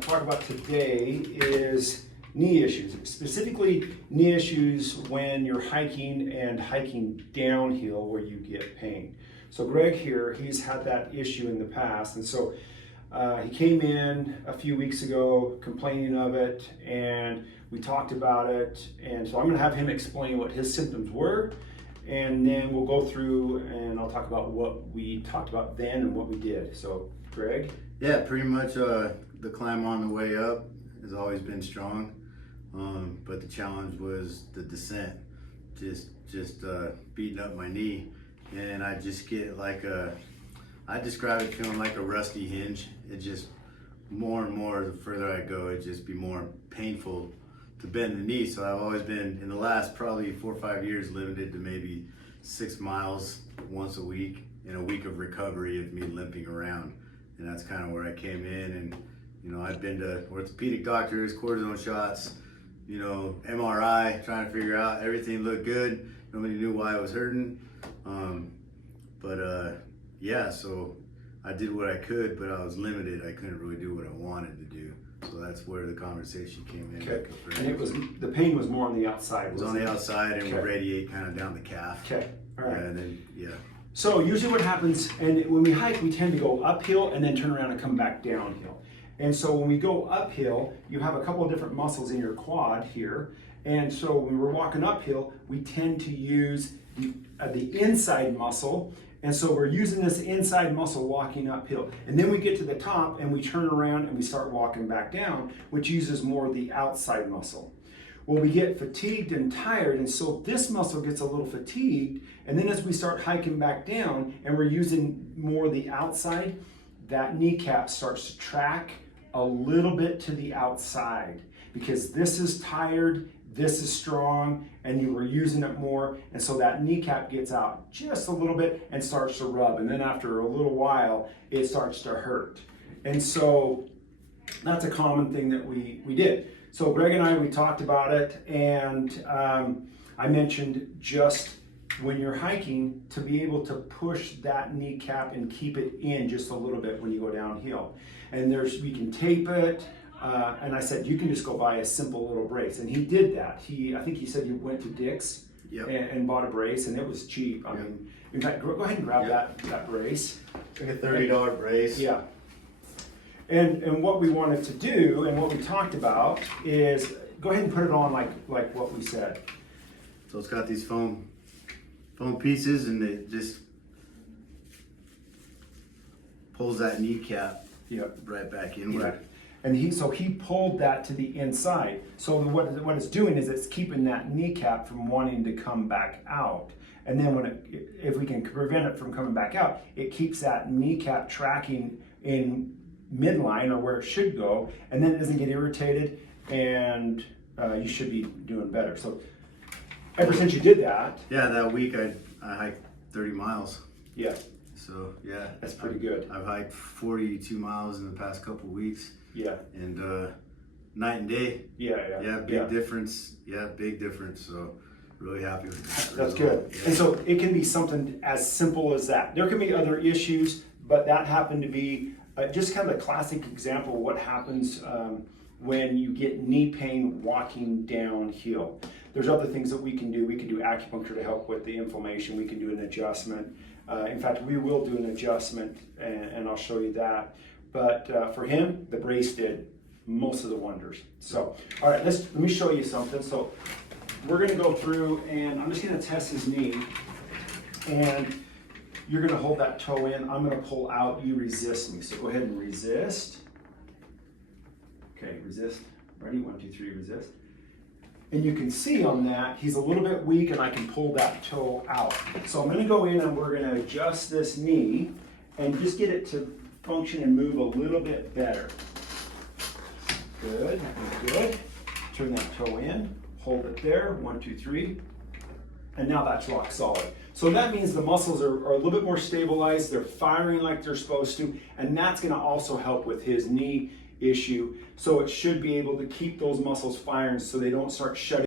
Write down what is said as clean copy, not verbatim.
to talk about today is knee issues, specifically knee issues when you're hiking and hiking downhill where you get pain. So Greg here, he's had that issue in the past, and so he came in a few weeks ago complaining of it, and we talked about it, and so I'm going to have him explain what his symptoms were, and then we'll go through and I'll talk about what we talked about then and what we did. So Greg? Yeah, pretty much the climb on the way up has always been strong, but the challenge was the descent, just beating up my knee, and I just get like I describe it feeling like a rusty hinge. It just more and more, the further I go, it just be more painful to bend the knee. So I've always been, in the last probably 4 or 5 years, limited to maybe 6 miles once a week, and a week of recovery of me limping around. And that's kind of where I came in. And you know, I've been to orthopedic doctors, cortisone shots, you know, MRI, trying to figure out, everything looked good. Nobody knew why I was hurting. Yeah, so I did what I could, but I was limited. I couldn't really do what I wanted to do. So that's where the conversation came in. Okay. And it was, the pain was more on the outside. It was on the outside and would radiate kind of down the calf. Okay, all right. Yeah, and then, yeah. So usually what happens, and when we hike, we tend to go uphill and then turn around and come back downhill. And so when we go uphill, you have a couple of different muscles in your quad here. And so when we're walking uphill, we tend to use the inside muscle. And so we're using this inside muscle walking uphill. And then we get to the top and we turn around and we start walking back down, which uses more of the outside muscle. Well, we get fatigued and tired, and so this muscle gets a little fatigued, and then as we start hiking back down and we're using more of the outside, that kneecap starts to track a little bit to the outside because this is tired, this is strong, and you were using it more, and so that kneecap gets out just a little bit and starts to rub, and then after a little while it starts to hurt. And so that's a common thing that we did. So Greg and I, we talked about it, and I mentioned just when you're hiking to be able to push that kneecap and keep it in just a little bit when you go downhill. And we can tape it, and I said you can just go buy a simple little brace, and he did that. I think he said you went to Dick's. Yep. and bought a brace, and it was cheap. I mean, in fact, go ahead and grab that brace. It's like a $30 brace. Yeah. And what we wanted to do and what we talked about is go ahead and put it on like what we said. So it's got these foam pieces, and it just pulls that kneecap right back inward. Yeah. And he pulled that to the inside. So what it's doing is it's keeping that kneecap from wanting to come back out. And then if we can prevent it from coming back out, it keeps that kneecap tracking in midline or where it should go, and then it doesn't get irritated, and you should be doing better. So ever since you did that, that week I hiked 30 miles. Yeah. So yeah, that's pretty good. I've hiked 42 miles in the past couple weeks. Yeah. And night and day. Yeah, big difference. Yeah, big difference. So really happy with that. That's good. Yeah. And so it can be something as simple as that. There can be other issues, but that happened to be just kind of a classic example of what happens when you get knee pain walking downhill. There's other things that we can do. We can do acupuncture to help with the inflammation. We can do an adjustment. In fact, we will do an adjustment, and I'll show you that. But for him, the brace did most of the wonders. So, all right, let me show you something. So we're going to go through, and I'm just going to test his knee. And you're going to hold that toe in. I'm going to pull out. You resist me. So go ahead and resist. Okay, resist. Ready? 1, 2, 3, resist. And you can see on that, he's a little bit weak, and I can pull that toe out. So I'm going to go in, and we're going to adjust this knee and just get it to function and move a little bit better. Good, good. Turn that toe in. Hold it there. 1, 2, 3. And now that's rock solid. So that means the muscles are a little bit more stabilized, they're firing like they're supposed to, and that's gonna also help with his knee issue. So it should be able to keep those muscles firing so they don't start shutting